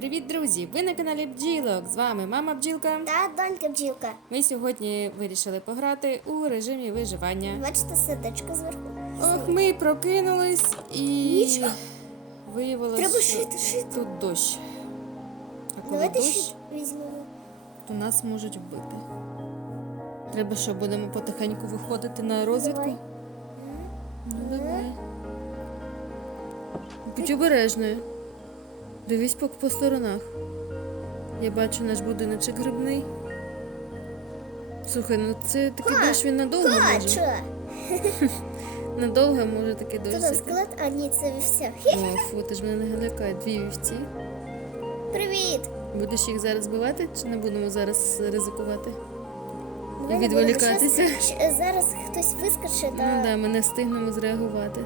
Привіт, друзі! Ви на каналі Бджілок. З вами мама бджілка. Та донька бджілка. Ми сьогодні вирішили пограти у режимі виживання. Бачите сердечко зверху. Ох, ми прокинулись і Нічка. виявилось, Треба що шити, шити. тут дощ. А коли Давайте дощ, візьмемо. то нас можуть вбити. Треба що, будемо потихеньку виходити на розвідку? Давай. Ну давай. Будь обережною. Дивись по, по сторонах. Я бачу наш будиночок грибний. Слухай, ну це такий Ка- дощ, він надовго може. Кача! Надовго може такий дощ. Там зайти. А, ні, це вівця. Хі. О, фу, ти ж мене не лякає. Дві вівці. Привіт! Будеш їх зараз бивати чи не будемо зараз ризикувати? Давай не відволікатися. будемо. Щас- щ- Зараз хтось вискочить, Ну та да, ми не встигнемо зреагувати.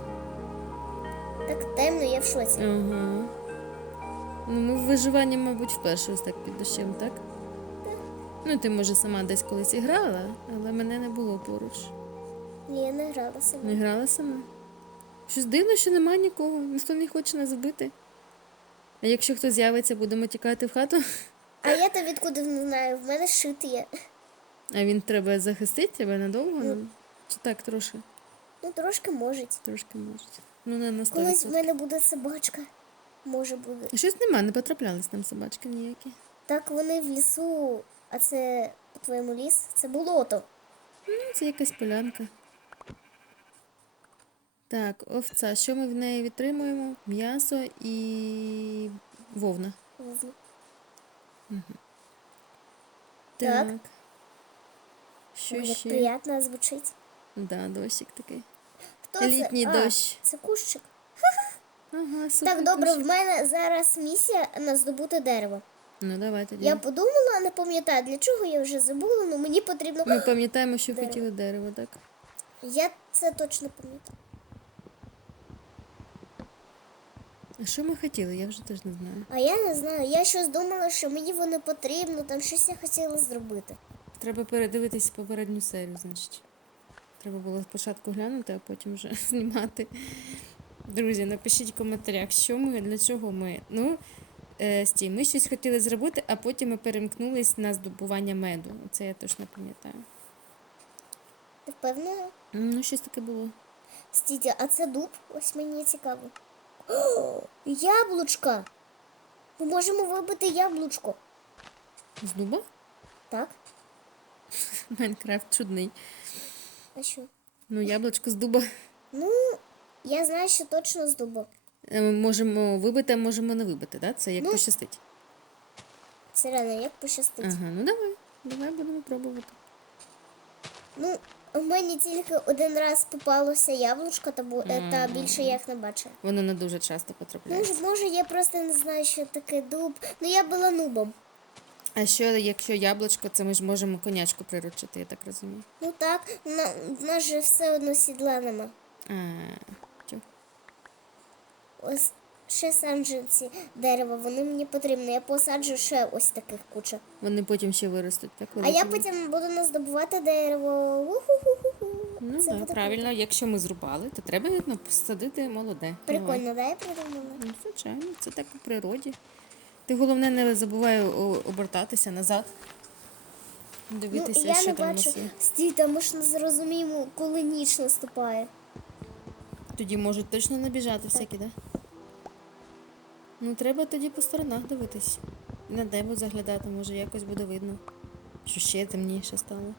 так темно, я в шоці. Ага. Ну, ми в виживанні, мабуть, вперше ось так під дощем, так? Ну, ти, може, сама десь колись і грала, але мене не було поруч. Ні, я не грала сама. Не грала сама. Щось дивно, що немає нікого, ніхто не хоче нас вбити. А якщо хтось з'явиться, будемо тікати в хату, А я то відкуди не знаю, в мене шит є. а він треба захистити тебе надовго? Ну. Чи так трошки? Ну, трошки можуть. Трошки може. Ну, не на 100%. Колись в мене буде собачка. Може буде. Щось нема, не потраплялись там собачки ніякі. Так вони в лісу, а це по-твоєму ліс? Це болото. Ну, Це якась полянка. Так, овця. Що ми в неї відтримуємо? М'ясо і вовна. Вовну. Так. Так. Що Як ще? приємно звучить. Да, дощик такий. Хто Літній це? дощ. А, це кущик. Ага, супер. Так, добре, в мене зараз місія на здобути дерево. Ну, давай тоді. Я подумала, не пам'ятаю для чого, я вже забула, але мені потрібно. Ми пам'ятаємо, що Дерево. хотіли дерево, так? Я це точно пам'ятаю. А що ми хотіли? Я вже теж не знаю. А я не знаю, я щось думала, що мені воно потрібно, там щось я хотіла зробити. Треба передивитись попередню серію, значить. Треба було спочатку глянути, а потім вже знімати. Друзі, напишіть в коментарях, що ми, для чого ми. Ну, е, стій, ми щось хотіли зробити, а потім ми перемкнулись на здобування меду. Це я точно пам'ятаю. Ти впевнена? Ну, щось таке було. Стійте, а це дуб? Ось мені цікаво. О, яблучка! Ми можемо вибити яблучко. З дуба? Так? Майнкрафт чудний. А що? Ну, яблучко з дуба. Ну, я знаю, що точно з дуба. Е, можемо вибити, а можемо не вибити, так? Це як Ну, пощастить. Реально як пощастить. Ага, ну давай. Давай будемо пробувати. Ну, у мені тільки один раз попалося яблучко, та, бу- е, та більше я їх не бачила. Воно не дуже часто потрапляє. Може, може, я просто не знаю, що таке дуб. Ну я була нубом. А що, якщо яблучко, це ми ж можемо конячку приручити, я так розумію. Ну так, на, в нас же все одно сідла нема. А. Ось ще саджанці дерева, вони мені потрібні. Я посаджу ще ось таких куча. Вони потім ще виростуть, так? А я потім буду наздобувати дерево. У-ху-ху-ху-ху. Ну, Це да, буде правильно, якщо ми зрубали, то треба ну, посадити молоде. Прикольно, да, я придумала? Ну, звичайно, це так у природі. Ти головне не забувай о- обертатися назад. Ну, Дивитися, я що не там у бачу. нас є. Стій, та ми ж не зрозуміємо, коли ніч наступає. Тоді можуть точно набіжати всякі, да? Ну, треба тоді по сторонах дивитись. На небо заглядати, може якось буде видно. Що ще темніше стало.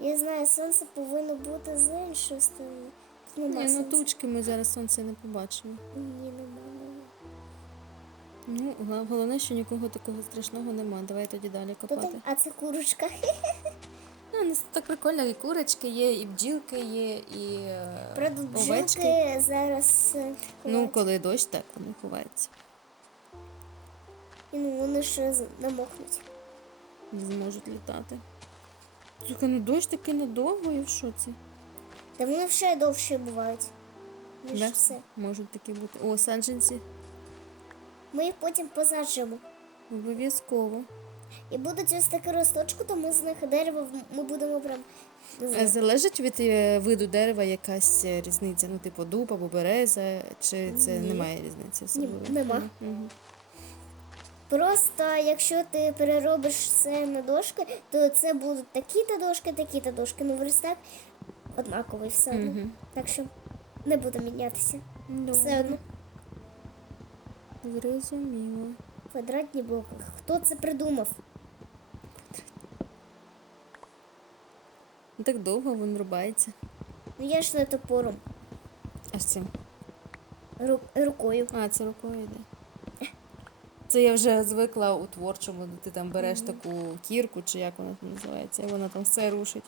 Я знаю, сонце повинно бути з іншої сторони. Тут Нема Ні, ну сонця. тучки ми зараз сонце не побачимо. Ні, нема, нема. Ну, головне, що нікого такого страшного нема. Давай тоді далі копати. А це курочка. Нас так прикольно, і курочки є, і бджілки є, і е, Правда, овечки. бджілки зараз. е, Ну, ховаються. коли дощ, так вони ховаються. І, ну, вони ще з- намокнуть. Не зможуть літати. Слухай, ну дощ такий надовго і в шоці. Та вони ще довше бувають. Ніж Да? все. Можуть такі бути. О, саджанці. Ми їх потім посаджимо. Обов'язково. І будуть ось такі росточки, то ми з них дерево ми будемо прям Е. Залежить від е, виду дерева якась е, різниця, ну, типу дуб або береза, чи це Ні. немає різниці особливо? нема. Мгм. Просто якщо ти переробиш це на дошки, то це будуть такі-то дошки, такі-то дошки. Ну, верстак однаковий все одно. Мгм. Так що не буде мінятися. Все одно. Зрозуміло. Квадратні блоки. Хто це придумав? Ну, Так довго він рубається. Ну я ж не топором, Аж цим. ру- рукою. А, це рукою йде. Це я вже звикла у творчому, де ти там береш таку кірку, чи як вона там називається, і вона там все рушить.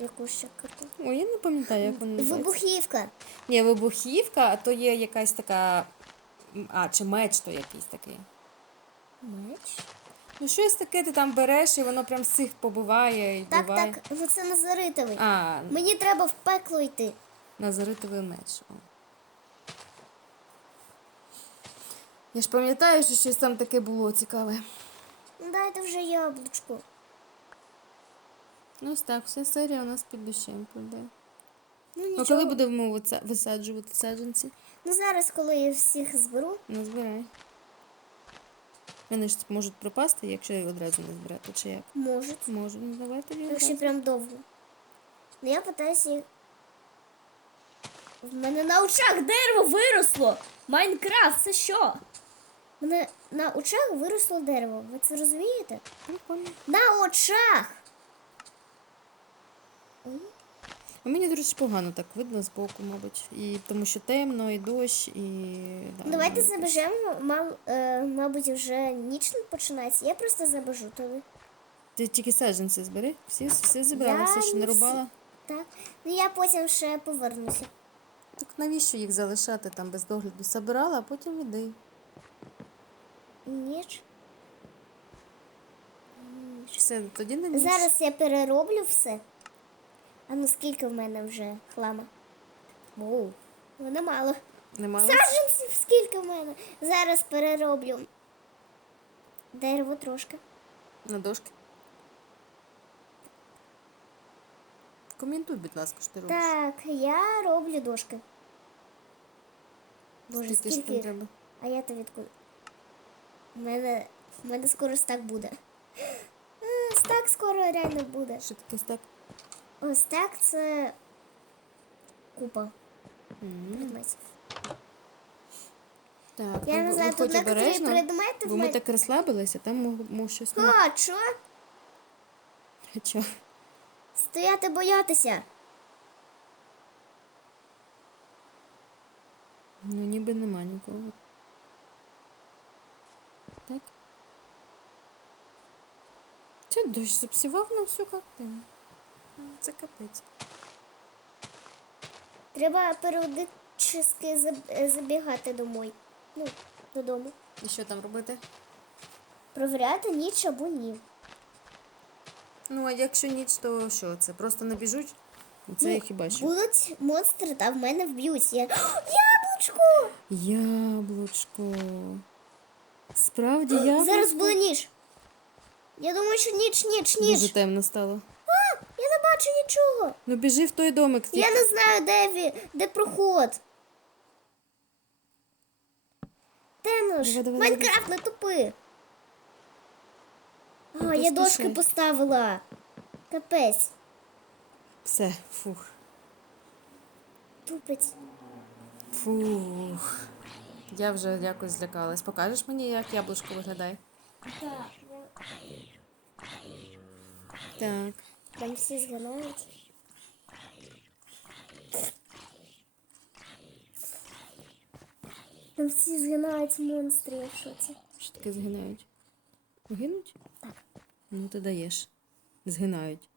Яку ще карту? Ой, я не пам'ятаю, як вона називається. Вибухівка. Ні, вибухівка, а то є якась така. А, чи меч то якийсь такий. Меч? Ну, щось таке ти там береш, і воно прям всіх побиває і Так, вбиває. так, ну це назаритовий. А, Мені треба в пекло йти. назаритовий меч. О. Я ж пам'ятаю, що щось там таке було цікаве. Ну дайте вже яблучко. Ну ось так, вся серія у нас під дощем пройде. Ну Ну, нічого. коли будемо висаджувати саджанці, Ну зараз, коли я всіх зберу, не збирай. Вони ж можуть пропасти, якщо їх одразу не збирати, чи як? можуть. Можуть, ну давай тоді. Якщо одразу. прям довго. Ну я питаюся. їх- В мене на очах дерево виросло. Майнкрафт, це що? В мене на очах виросло дерево. Ви це розумієте? Прикольно. На очах! А мені, до речі, погано так видно збоку, мабуть. І тому що темно, і дощ, і. Да, Ну, Давайте ну, забежемо, мав, е, мабуть, вже ніч починається. Я просто забежу туди. Ти тільки саджанці збери. Всі, всі зібрали, Я все, що не всі. рубала. Так. Ну я потім ще повернуся. Так навіщо їх залишати там без догляду? Забирала, а потім іди. Ніч. Все, тоді на ніч. Зараз я перероблю все. А ну скільки в мене вже хлама? Оу, воно мало. Немає. Саджанців скільки в мене? Зараз перероблю. Дерево трошки. На дошки. Коментуй, будь ласка, що ти робиш. Так, я роблю дошки. Боже, Скільки ж там скільки? треба? А я то відкуди? У мене, мене скоро стак буде. Стак скоро реально буде. Що таке стак? Ось так це купа предметів. Так, Я ну, не знаю, тут виходь некоторі обережно, предмети в бо ми мене. так розслабилися, там мог, мог щось... мог- А, що? Чо? Стояти боятися. Ну, ніби нема нікого. Так? Це дощ запсівав нам всю картину. Це капець. Треба періодично е, забігати домой. Ну, додому. І що там робити? Провіряти ніч або ні. Ну, а якщо ніч, то що це? Просто не біжуть? Це Ну, я хіба що. Будуть монстри, та в мене вб'ють. Я... Яблучко! Яблучко. Справді яблучко? Зараз буде ніч. Я думаю, що ніч, ніч, ніч. Дуже темно стало. Бачу нічого. Ну біжи в той домик. Я не знаю, де ві... де проход. Темно ж. Майнкрафт не тупи. А, Ну, я дошки поставила. Капець. Все, фух. Тупець. Фух. Я вже якось злякалась. Покажеш мені, як яблучко виглядає? Так. Так. Там всі згинають. Там всі згинають монстри, я в шоці. Що таке згинають? Гинуть? Так. Ну ти даєш. Згинають.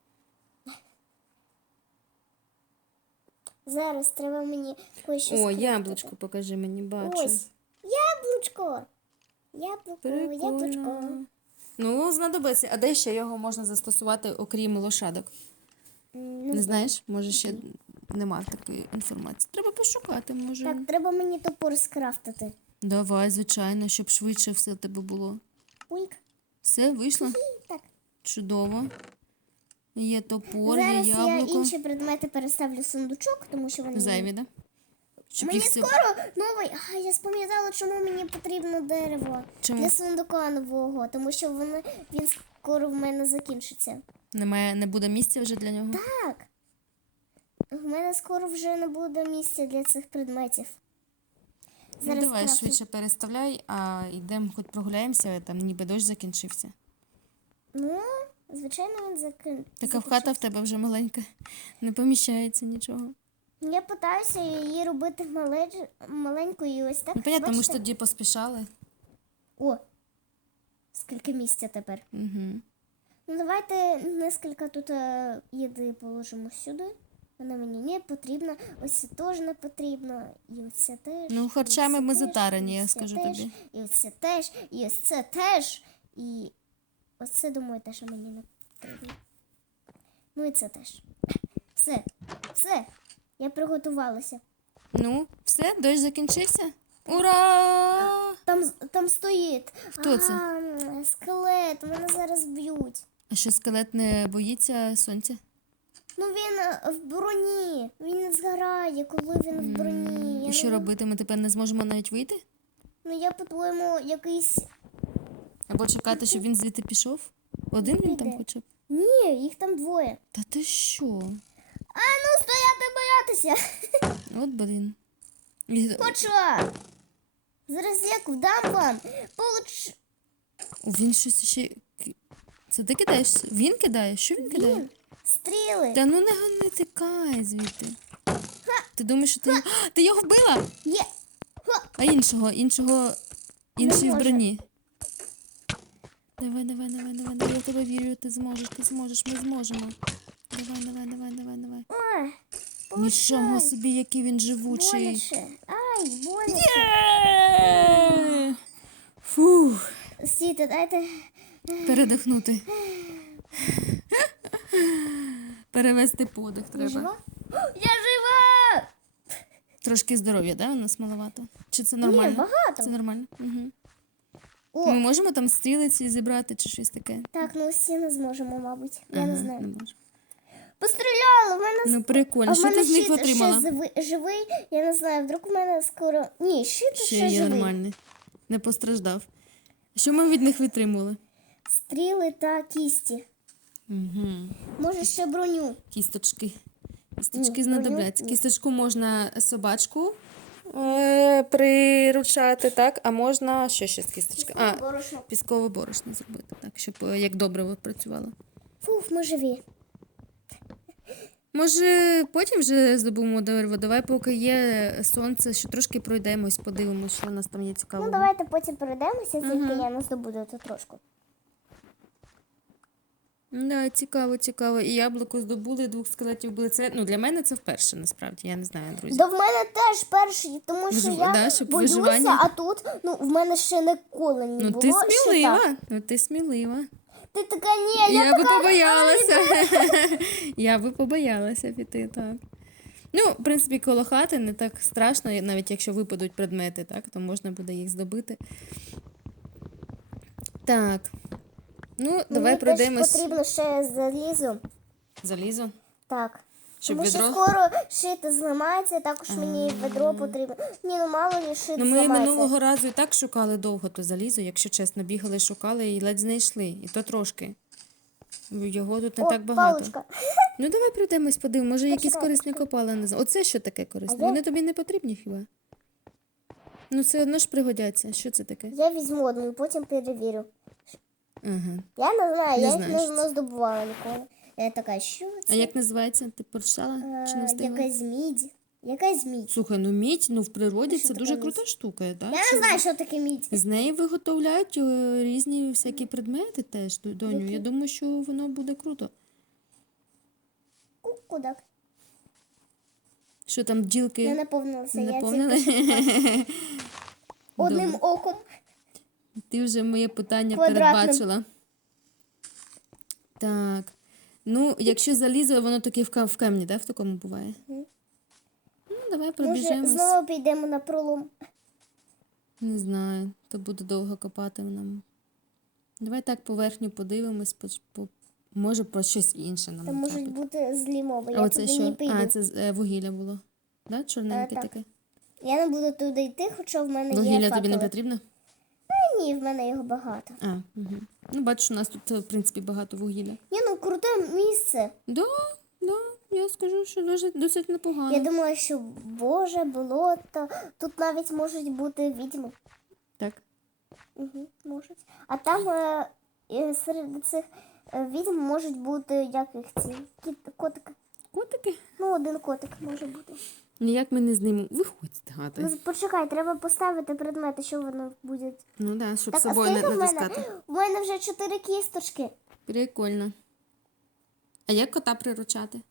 Зараз треба мені щось О, скрафтити. яблучко покажи мені, бачу. Ось. Яблучко. Яблуко, яблучко. Ну, знадобиться. А де ще його можна застосувати, окрім лошадок? Не Не знаєш? Може, ще нема такої інформації. Треба пошукати, може. Так, треба мені топор скрафтити. Давай, звичайно, щоб швидше все в тебе було. Пуньк. Все, вийшло? Так. Чудово. Є топор, є Зараз я інші предмети переставлю в сундучок, тому що вони Зайві, да? Щоб Мені їх всі- скоро новий. А я спам'ятала, чому мені потрібно дерево Чому? для сундука нового, тому що воно він скоро в мене закінчиться. Немає, не буде місця вже для нього. Так. В мене скоро вже не буде місця для цих предметів. Ну, давай крафту. швидше переставляй, а йдемо хоч прогуляємося, там ніби дощ закінчився. Ну, звичайно, він закін... Така в хата в тебе вже маленька, не поміщається нічого. Я питаюся її робити малеж... маленькою ось так. Ну, понятно, ми ж Бачите? тоді поспішали. О! Скільки місця тепер. Угу. Ну, давайте нескільки тут е, їди положимо сюди. Вона мені не потрібна. Ось це теж не потрібно. І ось це теж. Ну, і харчами це ми теж, затарені, і я ось це скажу теж, тобі. І ось це теж, і ось це теж. І ось це, думаю, те, що мені не потрібно. Ну і це теж. Все, все. Я приготувалася. Ну, все, дощ закінчився? Ура! Там, там стоїть. Хто це? А, скелет, мене зараз б'ють. А що скелет не боїться сонця? Ну він е, в броні. Він не згорає, коли він в броні. Я І що не- робити? Ми тепер не зможемо навіть вийти? Ну я по-твоєму якийсь. Або чекати, щоб він звідти пішов? Один він там б? Ні, їх там двоє. Та ти що? А ну стояти боятися. От блін. І- Зараз як вдам вам. Получ. Він щось ще. Це ти кидаєш? Він кидає? Що він кидає? Він. Стріли. Та ну не, не тикай звідти. Ти думаєш, що ти. А, ти його вбила? Є. Ха. А іншого, іншого. Інший в броні. Давай, давай, давай, давай, давай. Я тебе вірю, ти зможеш, ти зможеш, ми зможемо. Давай, давай, давай, давай, давай. Ой. Нічого собі, який він живучий. Боляче. Ай, боляче. Фух, Стійте, дайте. передихнути. Перевести подих треба. жива? Я жива! Трошки здоров'я, да? У нас маловато. Чи це Ні, багато. Це нормально. Угу. О, Ми можемо там стрілиці зібрати чи щось таке? так, ну всі не зможемо, мабуть. Я не знаю. Не можемо. Постріляли, в мене Ну прикольно. А Що ти з них отримала? ще живий, живий, я не знаю, вдруг у мене скоро. Ні, щит ще, Ще є живий. нормальний. Не постраждав. Що ми від них витримували? Стріли та кісті. Угу. Може ще броню. Кісточки. Кісточки Ні, знадобляться. Кісточку можна собачку е, приручати, так? А можна що ще з кісточки? А, Борошно. піскове борошно зробити, так, щоб е, як добре працювало. Фух, ми живі. Може, потім вже здобумо дерево. Давай, поки є сонце, що трошки пройдемось, подивимось, що у нас там є цікавого. Ну давайте потім перейдемося, тільки я не здобуду це трошку. Да, цікаво, цікаво. І яблуко здобули, двох скелетів були. Це ну для мене це вперше, насправді. Я не знаю, друзі. Да в мене теж перший, тому що Вижив- я да, щоб боюся, виживання. а тут ну в мене ще ніколи не Ну було. ти щита. смілива. Ну ти смілива. Ти така, ні, я, Я, би побоялася. Я би побоялася піти, так. Ну, в принципі, коло хати не так страшно, навіть якщо випадуть предмети, так, то можна буде їх здобити. Так. Ну, давай Мені пройдемось. потрібно ще залізо. Залізо. Так. Щоб Тому відро. що скоро шити зламається, також мені ведро потрібно. Ні, ну мало ли шит Ну, ми зламається. минулого разу і так шукали довго то залізо, якщо чесно, бігали, шукали і ледь знайшли. І то трошки. Його тут не О, так багато. паличка. Ну давай пройдемось, подивимо, може якісь Почекай, корисні копалини. з- Оце що таке корисне? А я- Вони тобі не потрібні хіба? Ну, все одно ж пригодяться. Що це таке? Я візьму одну і потім перевірю. Ага. Я не знаю, Не я їх знаєш, не, не здобувала ніколи. Я така, що це? А як називається? Ти прочитала чи не Е, встигла? Якась мідь. Якась мідь. Слухай, ну мідь, ну в природі Що це таке дуже мідь? крута штука, так? Я не знаю, що таке мідь. З неї виготовляють е, різні всякі предмети теж, ду- доню. Я думаю, що воно буде круто. Кудак. Що там бджілки Я наповнилася. не Я тільки одним Добре. оком. Ти вже моє питання Квадратним. передбачила. Так. Ну, якщо залізо, воно таке в, ка- в камні, да, в такому буває? Ну, давай Може, пробіжемось. знову підемо на пролом. Не знаю, то буде довго копати нам. Давай так поверхню подивимось, по, по, може про щось інше нам Там можуть натрапить. бути злі мови. А Я оце туди що? не піду. А, це з- е, вугілля було. Да? Чорненьке Е, так. таке. Я не буду туди йти, хоча в мене Вугілля є тобі не факели. потрібно? Ні, в мене його багато. А, угу. Ну, бачиш, у нас тут, е, в принципі, багато вугілля. Ні, ну круте місце. Да, да, я скажу, що дуже досить непогано. Я думаю, що Боже, болото. Тут навіть можуть бути відьми. Так. Угу, можуть. А там е, е, серед цих е, відьм можуть бути як їх ці кіт, котики. Котики? Ну, один котик може бути. Ніяк ми не з ним виходь гати. Ну, почекай, треба поставити предмети, що воно буде. Ну да, щоб Так, собою не натискати. У мене вже чотири кісточки. Прикольно. А як кота приручати?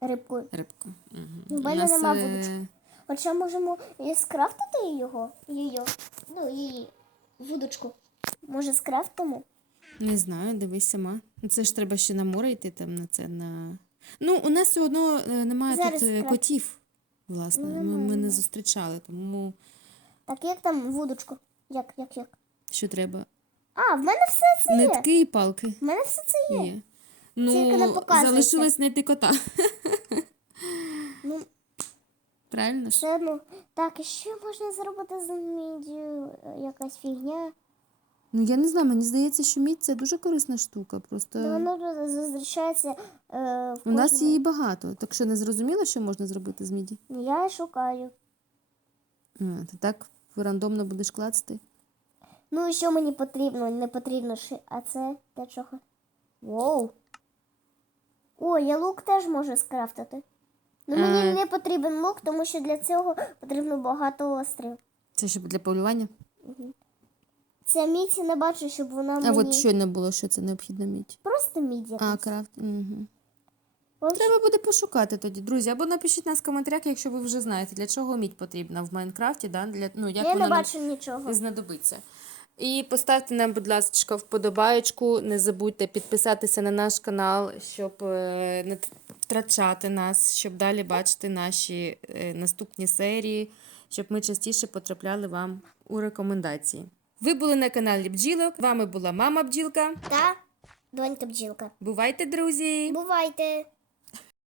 Рибкою. Рибку. Угу. В мене нема вудочки. От ще можемо скрафтити його, її, ну, її вудочку. Може, скрафтимо? Не знаю, дивись сама. Ну, Це ж треба ще на море йти там на це на. Ну, у нас все одно е, немає Зараз тут е, скрафт- котів. Власне, Ну, ми, ми не зустрічали, тому Так, як там вудочку? Як, як, як? що треба? А, в мене все це є. Нитки і палки В мене все це є. є. Тільки не Ну, залишилось знайти кота. Ну, Правильно ж? одно. Так, і що можна зробити з мідію? Якась фігня. Ну я не знаю, мені здається, що мідь це дуже корисна штука. Просто Ну, Воно зустрічається е, в у нас кожному- її багато. Так що не зрозуміло, що можна зробити з міді? Я шукаю. А, ти так рандомно будеш клацати? Ну і що мені потрібно? Не потрібно ши. А це для чого? Воу. О, я лук теж можу скрафтити. Ну мені Е. не потрібен лук, тому що для цього потрібно багато острів. Це щоб для полювання? Ця мідь не бачу, щоб вона А мені... от щойно було, що це необхідна мідь. Просто мідь А, крафт. Угу. Ось. Треба буде пошукати тоді, друзі. Або напишіть нас в коментарях, якщо ви вже знаєте, для чого мідь потрібна в Майнкрафті, да? для, ну, як Я воно не нам бачу нічого. знадобиться. І поставте нам, будь ласка, вподобаєчку. Не забудьте підписатися на наш канал, щоб е, не втрачати нас, щоб далі бачити наші е, наступні серії, щоб ми частіше потрапляли вам у рекомендації. Ви були на каналі Бджілок. З вами була мама Бджілка. Та донька бджілка. Бувайте, друзі! Бувайте!